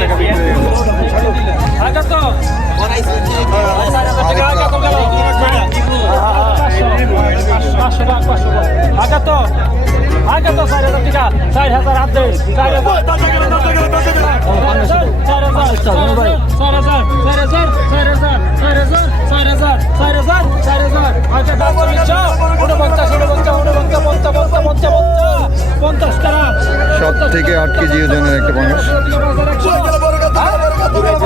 টাকা বিক্রি হয়ে সব থেকে আট কেজি ওজনের একটা মানুষ।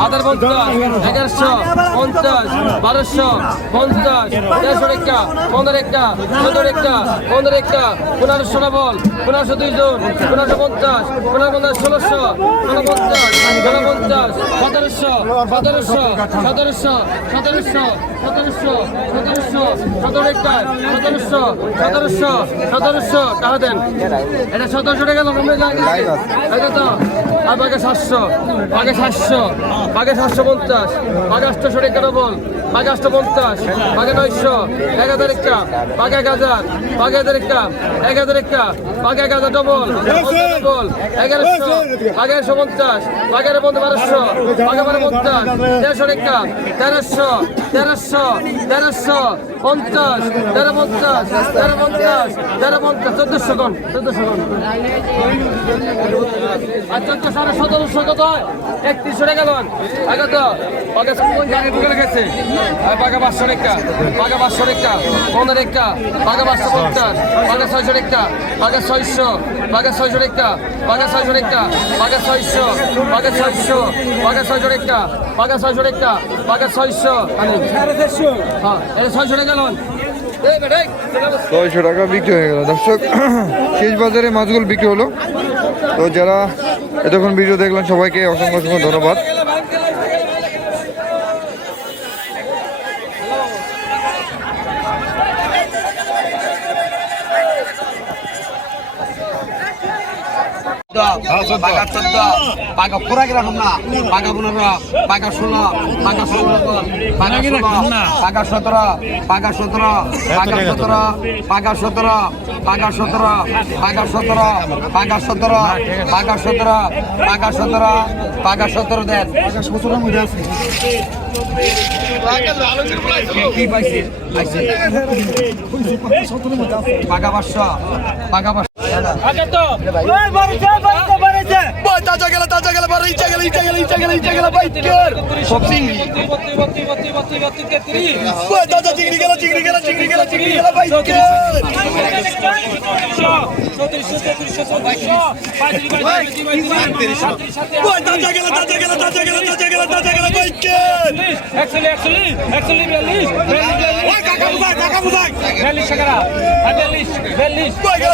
হাজার পঞ্চাশ এগারোশো পঞ্চাশ বারোশো পঞ্চাশ দেড়শো একটা পনেরো একটা চোদ্দ একটা পনেরো একটা পনেরোশো বল পনেরোশো দুইজন পনেরোশো পঞ্চাশ পনেরো পঞ্চাশ ষোলোশো ষোলো পঞ্চাশ ষোলো পঞ্চাশ সতেরোশো সতেরোশো সতেরোশো সতেরোশো সতেরোশো সতেরোশো সতেরো একটা সতেরোশো সতেরোশো সতেরোশো টাকা দেন। এটা সতেরোশো টাকা দাম আমরা জানি। তো। আর বাগে সাতশো বাগে সাতশো বাগে সাতশো পঞ্চাশ বাগে আটশো ডবল বাগে আটশো পঞ্চাশ বাগে নয়শো এক হাজার একটা বাগে এক হাজার বাগে হাজার একটা এক হাজার একটা বাগে এক হাজার ডবল ডবল এগারোশো বাগে একশো পঞ্চাশ বাগে পঞ্চাশ বারোশো বাগে বারো পঞ্চাশ দেড়শো টাকা তেরোশো তেরোশো তেরোশো পঞ্চাশ তেরো পঞ্চাশ তেরো পঞ্চাশ তেরো পঞ্চাশ চোদ্দশো কন চোদ্দশো কন আর চোদ্দ সাড়ে সতেরোশো কত একত্রিশশো টাকা লোন। আগে তো ঢুকে পাঁচশো পাঁচশো পনেরো পাঁচশো পঞ্চাশ। ছয়শো ছয়শো। ছয়শো ছয়শো ছয়শো। ছয়শো। ছয়শো ছয়শো ছয়শো। হ্যাঁ এটা ছয়শো টাকা লোন। ছয়শো টাকা বিক্রি হয়ে গেল। দর্শক শেষ বাজারে মাছগুলো বিক্রি হলো। তো যারা এতক্ষণ ভিডিও দেখলেন সবাইকে অসংখ্য অসংখ্য ধন্যবাদ। পাকা চোদ্দ পাকা পুরা কীরকম না পাকা পনেরো পাকা ষোলো পাকা ষোলো পাকা ষোলো পাকা সতেরো পাকা সতেরো পাকা সতেরো পাকা সতেরো পাকা সতেরো পাকা সতেরো পাকা সতেরো পাকা সতেরো পাকা সতেরো পাকা সতেরো দেন কি পাঁচশো পাকা পাঁচশো। আগে তো গেল ইটা গেল ইটা গেল ইটা গেল বাইকের সব চিংড়ি। দাদা, চিংড়ি গেল চিংড়ি গেল চিংড়ি গেল চিংড়ি গেল বাইকের দাদা গেল দাদা গেল দাদা গেল দাদা গেল দাদা গেল বাইকের একচল্লিশ একচল্লিশ একচল্লিশ বিয়াল্লিশ কাকা বুঝাই কাকা বুঝাই। বিয়াল্লিশ টাকা বিয়াল্লিশ বিয়াল্লিশ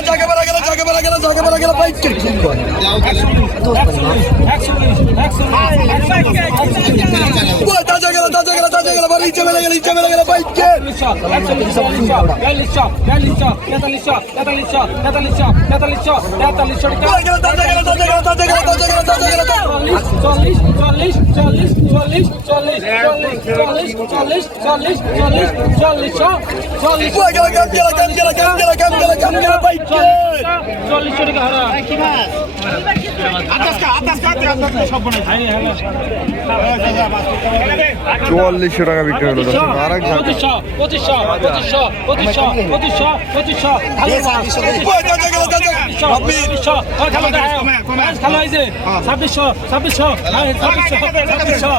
জাগে বেলা গেল, জাগে বেলা গেল, জাগে বেলা গেল বাইকের একচল্লিশ একচল্লিশ মেলে গেল ইচ্ছা মেলে গেল বাইককে চল্লিশ চল্লিশ চল্লিশ চল্লিশ চল্লিশ টাকা চুয়াল্লিশশো টাকা বিক্রি হলো ধাক্কা পঁচিশশো ছাব্বিশশো ছাব্বিশশো ছাব্বিশশো ছাব্বিশশো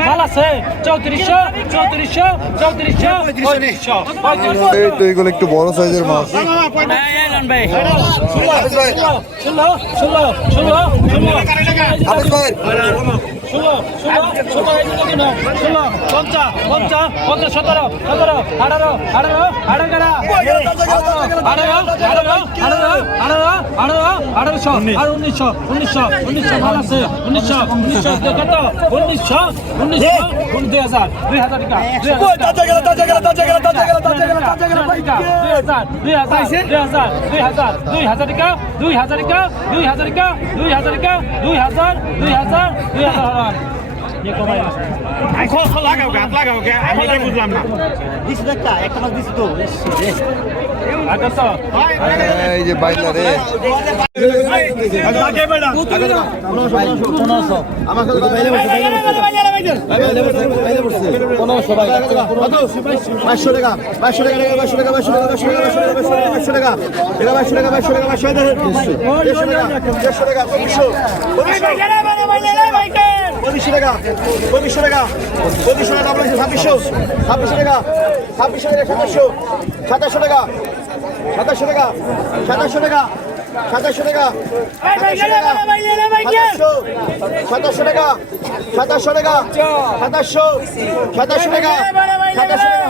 মাল আছে চৌত্রিশশো চৌত্রিশশো চৌত্রিশশো চৌত্রিশশো এগুলো একটু বড় সাইজের মাছ ষোলো শুনলো শুনলো শুনলো শুনলো આપસ ষোলো পঞ্চাশ পঞ্চাশ পঞ্চাশ সতেরো সতেরো আঠারো আঠারো আঠারো আঠারো আঠারো আঠারো আঠারো আঠারো আঠারোশো আর উনিশশো উনিশশো উনিশশো ভালো আছে উনিশশো উনিশশো কত উনিশশো উনিশশো দুই হাজার দুই হাজার টাকা দুই হাজার দুই হাজার দুই হাজার টাকা দুই হাজার টাকা দুই হাজার টাকা দুই হাজার টাকা দুই হাজার দুই হাজার দুই হাজার দুই হাজার লাগাও গাছ লাগাও আমি বুঝলাম না আগত এই যে বাইলা রে বাইশশো টাকা বাইশশো টাকা বাইশশো টাকা বাইশশো টাকা বাইশশো টাকা বাইশশো টাকা বাইশশো টাকা বাইশশো টাকা বাইশশো টাকা বাইশশো টাকা দেড়শো টাকা পঁচিশশো পঁচিশশো টাকা পঁচিশশো টাকা পঁচিশশো টাকা আপনার ছাব্বিশশো ছাব্বিশশো টাকা ছাব্বিশশো টাকা, সাতাশশো সাতাশশো টাকা সাতাশশো টাকা সাতাশশো টাকা সাতাশশো টাকা সাতাশশো টাকা সাতাশশো টাকা, সাতাশশো সাতাশশো টাকা সাতাশশো টাকা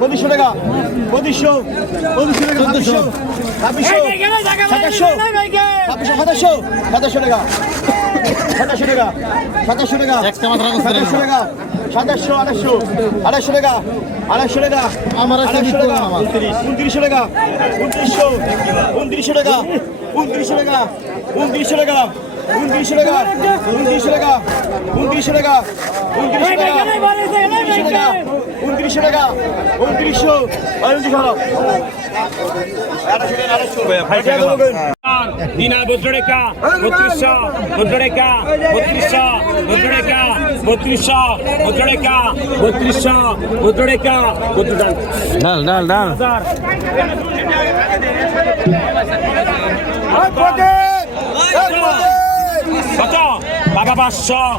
পঁচিশশো টাকা। পঁচিশশো পঁচিশশো টাকা চোদ্দশো। ছাব্বিশশো সাতাশশো ছাব্বিশশো সাতাশশো সাতাশশো টাকা। সাতাশশো টাকা সাতাশশো টাকা সাতাশশো টাকা সাতাশশো আঠাশশো আঠাশশো টাকা আড়াইশো টাকা আমার আড়াইশো টাকা উনত্রিশশো টাকা উনত্রিশশো উনত্রিশশো টাকা উনত্রিশশো টাকা উনত্রিশশো টাকা উনত্রিশশো টাকা উনত্রিশশো টাকা উনত্রিশশো টাকা উনত্রিশশো টাকা উনত্রিশশো টাকা উনত্রিশশো টাকা উনত্রিশশো দিনা ভদ্ররেখা বত্রিশশো ভদ্ররেখা বত্রিশশো ভদ্ররেখা বত্রিশশো ভদ্ররেখা বত্রিশশো বত্রিশ ডাল ডাল ডাল। কত Paga baixo só.